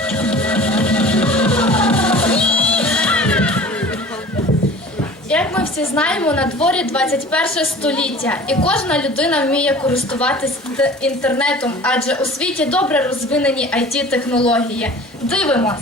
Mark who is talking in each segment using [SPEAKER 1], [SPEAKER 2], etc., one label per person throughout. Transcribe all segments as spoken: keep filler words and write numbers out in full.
[SPEAKER 1] Як ми всі знаємо, на дворі двадцять перше століття, і кожна людина вміє користуватись інтернетом, адже у світі добре розвинені ай ті-технології. Дивимось!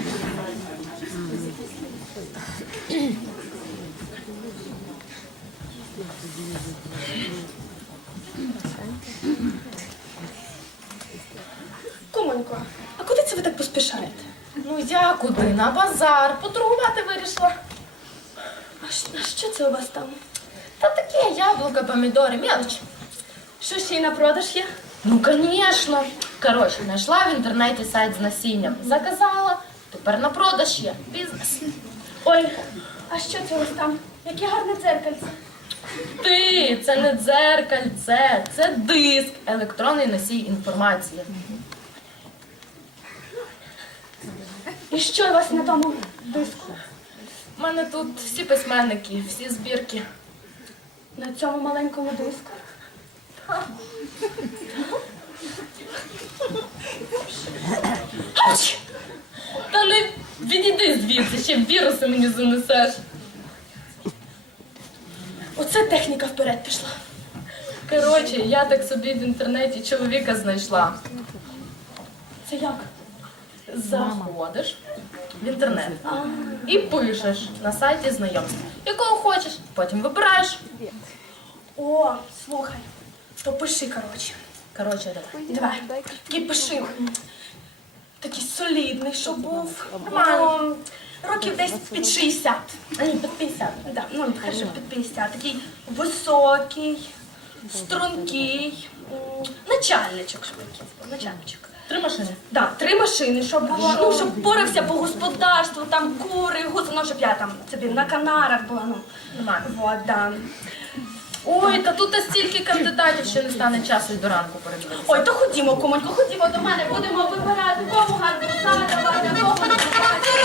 [SPEAKER 2] Кумонько, а куди це ви так поспішаєте?
[SPEAKER 1] Ну я куди? На базар. Поторгувати вирішила.
[SPEAKER 2] А що, а що це у вас там?
[SPEAKER 1] Та таке яблука, помідори, мелочі.
[SPEAKER 2] Що ще й на продаж є?
[SPEAKER 1] Ну, звісно. Коротше, знайшла в інтернеті сайт з насінням. Заказала, тепер на продаж є. Бізнес.
[SPEAKER 2] Ой, а що це у вас там? Яке гарне дзеркальце.
[SPEAKER 1] Ти, це не дзеркальце, це диск, електронний носій інформації.
[SPEAKER 2] І що у вас на тому диску?
[SPEAKER 1] У мене тут всі письменники, всі збірки.
[SPEAKER 2] На цьому маленькому диску?
[SPEAKER 1] Ач! Та не відійди звідси, ще віруси мені занесеш.
[SPEAKER 2] Оце техніка вперед пішла.
[SPEAKER 1] Коротше, я так собі в інтернеті чоловіка знайшла.
[SPEAKER 2] Це як?
[SPEAKER 1] Заходиш в інтернет і пишеш на сайті знайомств, якого хочеш, потім вибираєш.
[SPEAKER 2] О, слухай, то пиши, коротше.
[SPEAKER 1] Коротше, давай.
[SPEAKER 2] Давай, такий пиши. Такий солідний, щоб був.
[SPEAKER 1] Нормально.
[SPEAKER 2] Ну, років десь під шістдесят.
[SPEAKER 1] А ні, під п'ятдесят.
[SPEAKER 2] Да, ну, хай ще під п'ятдесят. Такий високий, стрункий, м, начальничок, щоб якийсь був, начальничок.
[SPEAKER 1] Три машини.
[SPEAKER 2] Да, три машини, щоб було, ну, щоб порався по господарству, там кури, гуси, ну, щоб я там собі на Канарах була, ну.
[SPEAKER 1] Нормально.
[SPEAKER 2] Вот, да.
[SPEAKER 1] Ой, та тут стільки кандидатів, що не стане часу й до ранку передивитися.
[SPEAKER 2] Ой, то ходімо, кумонько, ходімо до мене, будемо вибирати, кому гарно давати, кому не давати.